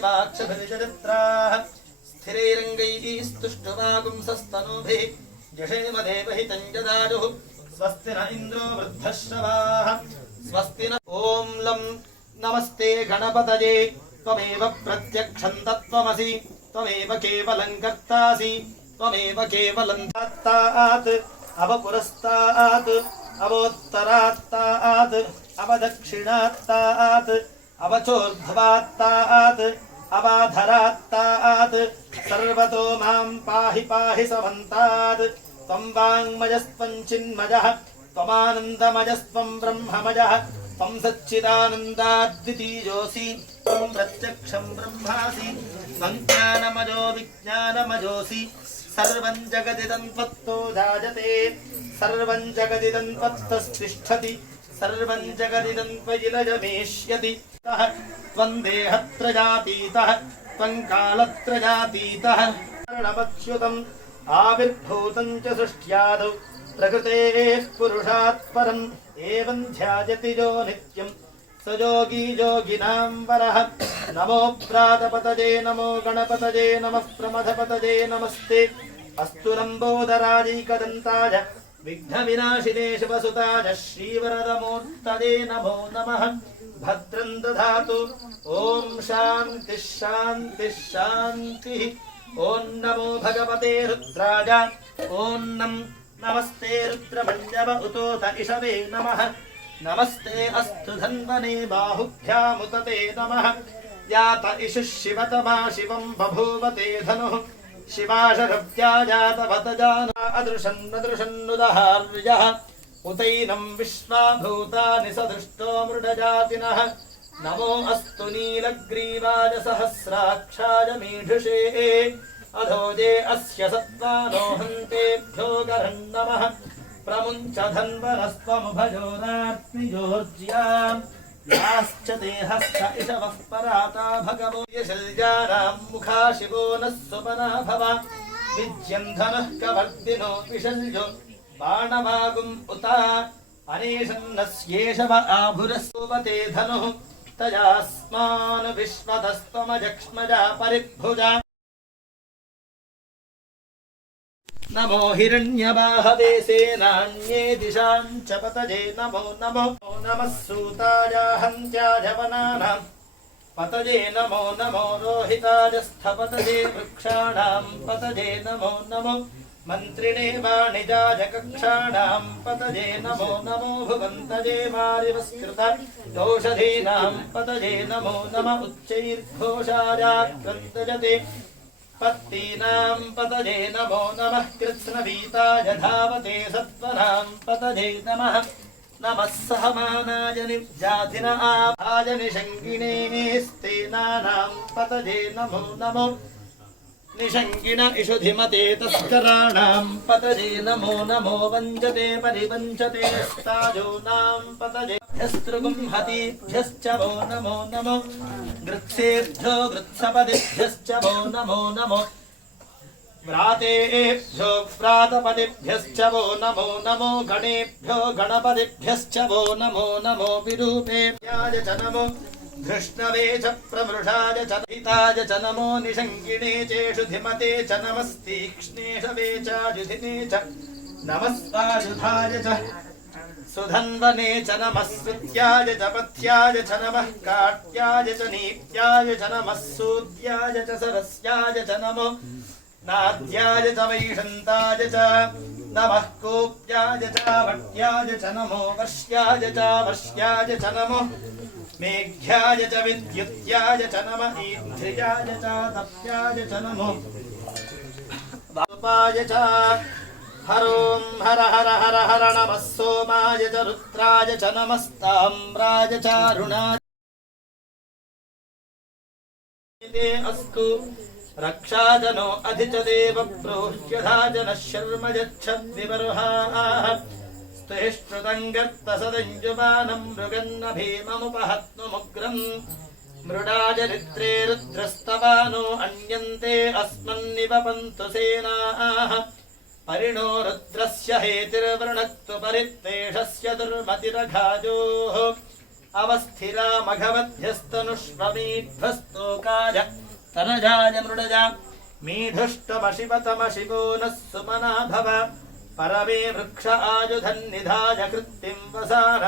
वाक्षभिजत्राः स्थिरैरङ्गैः स्तुष्टुवागुंसस्तनूभिः जषेमदेवहितं जदाजुः स्वस्ति न इन्द्रो वृद्धश्रवाः स्वस्ति न ॐ लं नमस्ते गणपतये त्वमेव प्रत्यक्षं तत्त्वमसि त्वमेव केवलं कर्तासि त्वमेव केवलं दत्तात् अवपुरस्तात् अवोत्तरात्तात् अवदक्षिणात्तात् अवचोर्ध्वात्तात् अवाधरात्तात् सर्वतो माम् पाहि पाहि समन्तात् त्वम् त्वम् सच्चिदानन्दाद्वितीयोऽसि त्वम् प्रत्यक्षम् ब्रह्मासि त्वम् ज्ञानमजो विज्ञानमजोऽसि सर्वम् जगदिदम् त्वत्तो जायते सर्वम् जगदिदम् त्वत्तस्तिष्ठति सर्वं जगदिदं त्वयिलयमेष्यति तः त्वं देहत्रयातीतः त्वं कालत्रयातीतः कारणमच्युतम् आविर्भूतं च सृष्ट्यादौ प्रकृतेः पुरुषात् परम् एवं ध्यायति यो नित्यम् स योगी योगिनां वरः नमो प्रातपतये नमो गणपतये नमः प्रमथपतये नमस्ते अस्तु लम्बोदराजीकदन्ताय विघ्नविनाशिने शिवसुताय श्रीवरदमूर्तये नमो नमः। भद्रं दधातु। ॐ शान्तिः शान्तिः शान्तिः। ॐ नमो भगवते रुद्राय। ॐ नं नमस्ते रुद्रमण्डव उतोत इषवे नमः। नमस्ते अस्तु धन्वने बाहुभ्यामुतते नमः। यात इषुः शिवतमा शिवं बभूवते धनुः। शिवाशरव्या जातवत जाना अदृशन्नदृशन्नुदहार्यः उतैनं विश्वाभूतानि सदृष्टो मृडजातिनः। नमो अस्तु नीलग्रीवाय सहस्राक्षाय मीढुषे अधोजे अस्य सत्त्वानो हन्तेभ्यो गरन् नमः प्रमुञ्च धन्वनस्त्वमुभयोरात्मिजोर्ज्याम् याश्च देहस्थ इषवः पराता भगवो यशल्यानां मुखा शिवो नः सुपना भव विज्यन्धनः कवर्दिनो विशल्यो बाणवागुम् उता अनेशन्नस्येषव आभुरस्तुपते धनुः तयास्मान् विश्वतस्त्वमजक्ष्मजा परिभुजा నమో హిరణ్యమాహదే సేనాన్యే దిశాం చ పతజే నమో నమో నమ సూతాయాహంత్యాజవనానాం పతజే నమో నమో రోహితాజస్థపతజే వృక్షాణాం. పతజే నమో నమో మంత్రిణే వాణిజాజకక్షాణాం పతజే నమో నమో భువంతజే మారివస్కృత దోషధీనాం. పతజే నమో నమ ఉచ్చైర్ఘోషాజాక్రంతజతే पत्तीनाम् पतये नमो नमः कृत्स्नवीताय धावते सत्त्वनाम् पतये नमः। नमः सहमानाय निर्जातिन आभाय निषङ्गिणीस्तीनानाम् पतये नमो नमो। निषङ्गिण इषु धिमते तस्कराणाम् पतये नमो नमो। वञ्जते परिवञ्चते स्ताजूनाम् पतये ह्यस्तृगुंहतीभ्यश्च वो नमो नमो गृत्सेभ्यो गृत्सपदिभ्यश्च वो नमो नमो व्रातेभ्यो व्रातपदिभ्यश्च वो नमो नमो गणेभ्यो गणपतिभ्यश्च वो नमो नमो विरूपेभ्याय च नमो धृष्णवे च प्रमृषाय च हिताय च नमो निषङ्गिणे चेषु धिमते च नमस्तीक्ष्णेषवे चायुधिने च नमस्तायुधाय च सुधन्वने च नमः सुत्याय च पथ्याय च नमः काट्याय च नीत्याय च नमः सूत्याय च सरस्याय च नमो नाद्याय च वैषन्ताय च नमः कोप्याय च वट्याय च नमो वश्याय च वश्याय च नमो मेघ्याय च विद्युत्याय च नम ईन्द्रियाय च तप्याय च नमो वापाय च హరోం హర హర హర హర నమ సోమాయ చ రుద్రాయ చ నమస్తామ్రాయ చారుణాయ అస్తు రక్షాజనో అధి చ దేవ ప్రోహ్యధాజన శర్మ యచ్చద్విబర్హాః స్తుహిష్ృతం గర్త సదంజుమానం మృగన్న భీమముపహత్వముగ్రమ్ మృడాజరిత్రే రుద్రస్తవానో అన్యంతే అస్మన్నివ పంతు సేనాః परिणो रुद्रस्य हेतिर्वृणक्तु परित्वेषस्य दुर्मतिरघाजोः अवस्थिरा मघवध्यस्तनुष्वमीध्वस्तोकाय तनजाय मृडजा मीधुष्टमशिवतमशिवो नः सुमना भव परमे वृक्ष आयुधन्निधाय कृत्तिम् वसान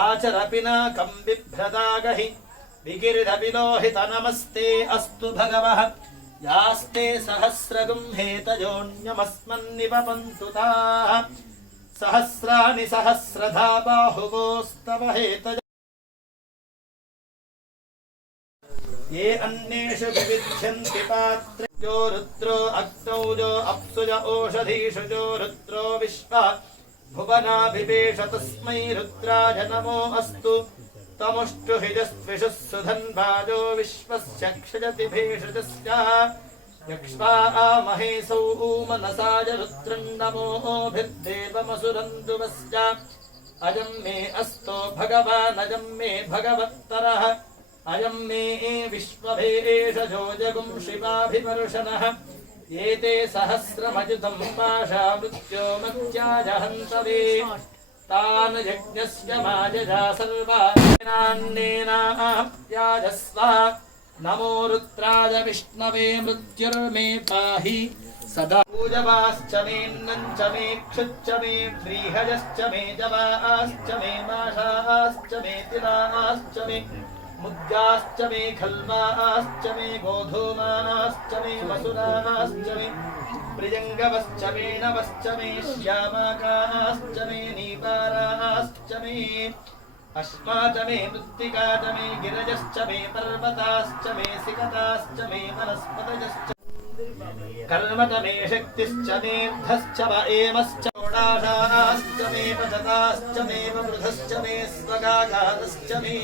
आचर पिनाकम् बिभ्रदागहि विगिरिधविलोहित नमस्ते अस्तु भगवः यास्ते सहस्रगुम्हेतयोऽन्यमस्मन्निपपन्तु ताः सहस्राणि सहस्रधा बाहुवोस्तव हेतज ये अन्येषु विविध्यन्ति पात्रे। यो रुद्रो अग्नौ जो अप्सुज ओषधीषु जो रुद्रो विश्वा। भुवनाभिवेश तस्मै रुद्राय नमो अस्तु। तमुष्टुहिजस्विषुः सुधन्भाजो विश्वस्य क्षजति भेषजस्याः यक्ष्वा आमहे सौ मनसाय रुद्रन्नमोभिर्देवमसुरन्दुवश्च अयम् मे अस्तो भगवानयम् मे भगवत्तरः। अयम् मे विश्वभेषजोजगुम् शिवाभिवर्षणः एते सहस्रमयुतम् पाशा मृत्यो मृत्योमत्याजहन्तवे तान् यज्ञस्य माजजा सर्वान्नेनाप्याजस्व नमो रुद्राय विष्णवे मृत्युर्मे पाहि। सदा पूजवाश्च मेऽन्नञ्च मे क्षुच्च मे व्रीहयश्च मे जवाश्च मे माषाश्च मे तिलाश्च मे मुद्गाश्च मे खल्माश्च मे गोधूमाश्च मे वसुराश्च मे प्रियङ्गवश्च मे नवश्च मे श्यामाकाश्च मे नीपाराश्च मे अश्वाच मे मृत्तिका च मे गिरजश्च मे पर्वताश्च मे सिकताश्च मे वनस्पतयश्च कर्मत मे शक्तिश्च मेऽर्थश्च व एमश्च ओडाशाश्च मे पचताश्च मे वृधश्च मे स्वगाघातश्च मे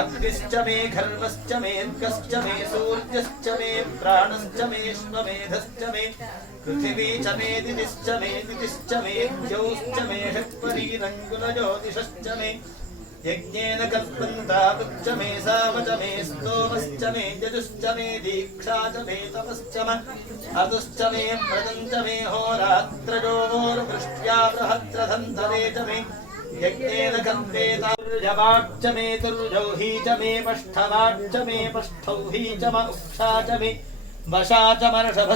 अग्निश्च मे घर्मश्च मेऽर्कश्च मे सूर्यश्च मे प्राणश्च मे श्वमेधश्च मे पृथिवी च मे दितिश्च मे दितिश्च मे मे षट्परीरङ्गुलज्योतिषश्च मे यज्ञेन कल्पन्तावच्च मे सावच मे स्तोमश्च मे यजुश्च मे दीक्षा च मे तपश्च म अतुश्च मे व्रतम् च मे होरात्रयोर्वृष्ट्या बृहद्रथन्तरे च मे यज्ञेन कल्पेतार्जवाच्च मे तुर्जौही च मे पष्ठवाच्च मे पष्ठौही च म उक्षा च मे वशा च मर्षभ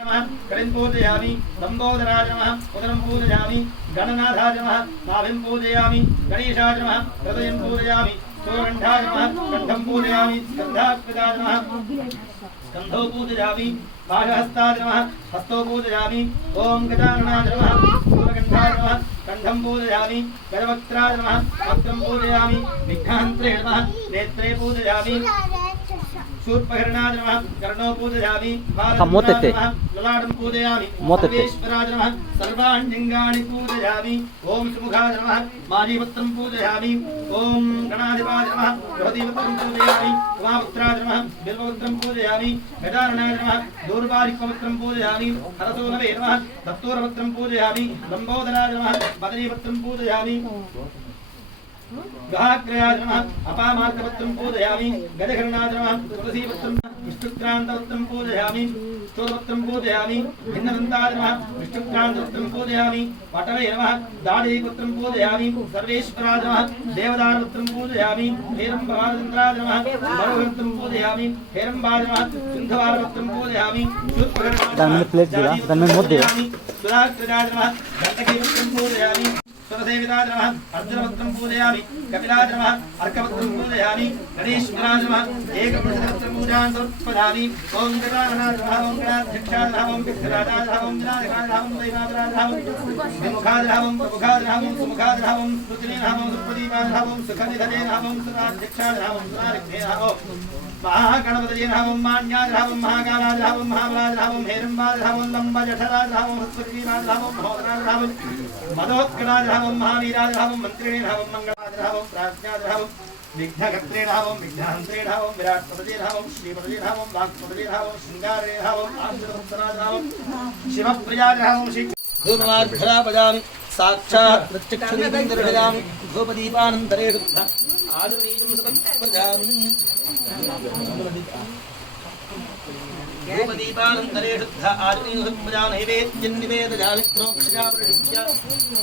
कलिं पूजयामि लम्बोदराय नमः। उदरं पूजयामि गणनाथाय नमः। नाभिं पूजयामि गणेशाय नमः। हृदयं पूजयामि सूरकण्ठाय नमः। कण्ठं पूजयामि स्कन्धात्मजाय नमः। स्कन्धौ पूजयामि पाशहस्ताय नमः। हस्तौ पूजयामि ॐ गजाननाय नमः। सूरकण्ठाय नमः। कण्ठं पूजयामि गजवक्त्राय नमः। वक्त्रं पूजयामि। विघ्नहन्त्रे नमः। नेत्रे पूजयामि। శూర్పకర్ణాయ నమః కర్ణో పూజయామి బాలకృష్ణాయ నమః లలాటం పూజయామి సర్వేశ్వరాయ నమః సర్వాణ్యంగాని పూజయామి ఓం సుముఖాయ నమః మాజీపత్రం పూజయామి ఓం గణాధిపాయ నమః గృహదీపత్రం పూజయామి ఉమాపుత్రాయ నమః బిల్వపత్రం పూజయామి గజాననాయ నమః దూర్వారికపత్రం పూజయామి. అపామార్గపత్రం పూజయామి గజఘరణాద్రమ తులసీపత్రం విష్ణుక్రాంతపత్రం పూజయామి స్థూలపత్రం పూజయామి భిన్నదంతాద్రమ విష్ణుక్రాంతపత్రం పూజయామి పటవే నమ దాడీపత్రం పూజయామి సర్వేశ్వరాద్రమ దేవదానపత్రం పూజయామి హేరంభవాదంత్రాద్రమ మరుగత్రం పూజయామి హేరంభాద్రమ సింధవారపత్రం పూజయామి శూర్పగరణాద్రమ సుధాకృతాద్రమ దండకీపత్రం పూజయామి स्वसेविताय नमः अर्जुनपत्रं पूजयामि कपिलाय नमः अर्कपत्रं पूजयामि गणेशविराय नमः एकपुरुषपत्रं पूजां समर्पयामि ॐ गणानाय नमः ॐ गणाध्यक्षाय नमः ॐ विघ्नराजाय नमः ॐ विनायकाय नमः ॐ दैवात्राय नमः विमुखाय नमः ॐ प्रमुखाय नमः ॐ सुमुखाय नमः ॐ सुतिने नमः ॐ सुप्रदीपाय नमः ॐ सुखनिधने नमः ॐ सुराध्यक्षाय नमः ॐ सुरारक्षे नमः महागणपतये नमः मान्याय नमः महाकालाय नमः महाबलाय नमः हेरम्बाय नमः लम्बजठराय नमः हस्तगिरिराय नमः महोदराय नमः मदोत्कराय नमः धामं महावीराजधामं मन्त्रिणीधामं मङ्गलाजधामं प्राज्ञाजधामं विघ्नकर्तृणामं विघ्नहन्त्रिणामं विराट्पदेधामं श्रीपदेधामं वाक्पदेधामं शृङ्गारेधामं आन्द्रभक्तराजामं शिवप्रियाजहामं श्री धूमवाग्भरापदां साक्षात् प्रत्यक्षनिन्दर्भिदां शुद्ध आदुरीजं सतत्प्रजाम्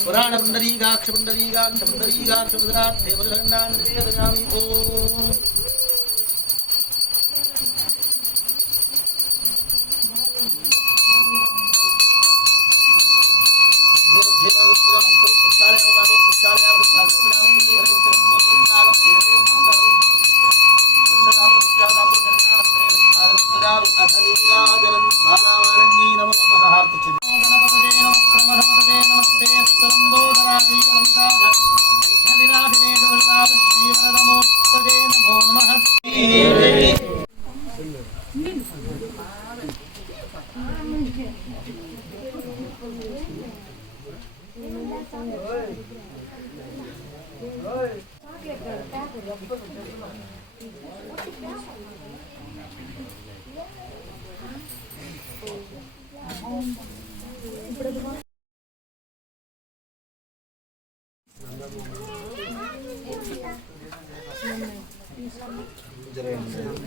पुराणपुण्डरीकाक्षपुण्डरीकाक्षपुण्डरीकाक्षपुण्डरीकाक्षपुण्डरार्थेवदण्डान्निवेदयामि ओम् Jeremy.